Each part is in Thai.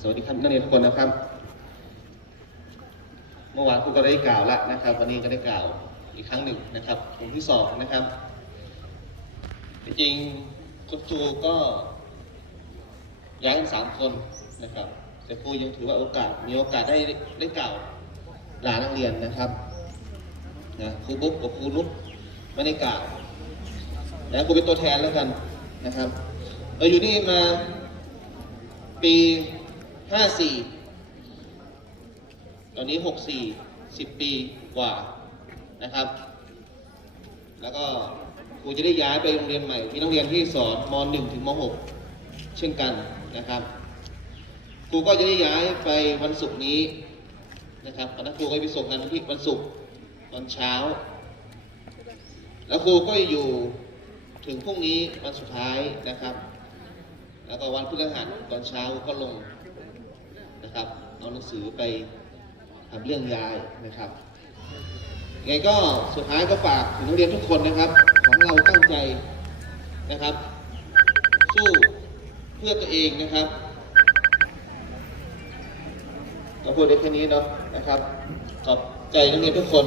สวัสดีครับนักเรียนทุกคนนะครับ เมื่อวานครูก็ได้กล่าวแล้วนะครับ วันนี้ก็ได้กล่าวอีกครั้งหนึ่งนะครับกลุ่มที่สองนะครับ จริงๆคุณครูก็ย้ายกันสามคนนะครับ แต่ครูยังถือว่าโอกาสมีโอกาสได้ได้กล่าวลานักเรียนนะครับนะครูบุ๊กกับครูนุ๊กไม่ได้กล่าวนะครูเป็นตัวแทนแล้วกันนะครับเราอยู่นี่มา ปีห้าสี่ตอนนี้หกสี่สิบปีกว่านะครับ แล้วก็ครูจะได้ย้ายไปโรงเรียนใหม่ที่นักเรียนที่สอนมหนึ่งถึงมหกเช่นกันนะครับ ครูก็จะได้ย้ายไปวันศุกร์นี้นะครับคณะครูก็ไปส่งงานวันที่วันศุกร์ตอนเช้า แล้วครูก็จะอยู่ถึงพรุ่งนี้วันสุดท้ายนะครับ แล้วก็วันพฤหัสตอนเช้าก็ลงนะครับ เอาหนังสือไปทำเรื่องยายนะครับไงก็สุดท้ายก็ฝากถึงนักเรียนทุกคนนะครับ ของเราตั้งใจนะครับ สู้เพื่อตัวเองนะครับก็พูดได้แค่นี้เนาะนะครับขอบใจนักเรียนทุกคน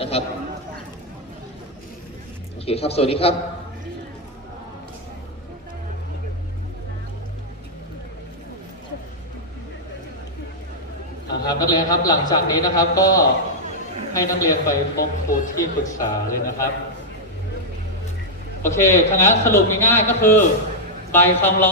นะครับโอเคครับสวัสดีครับ นะครับนักเรียนครับหลังจากนี้นะครับก็ให้นักเรียนไปพบครูที่ปรึกษาเลยนะครับ โอเคฉะนั้นสรุปง่ายๆก็คือใบคำร้อง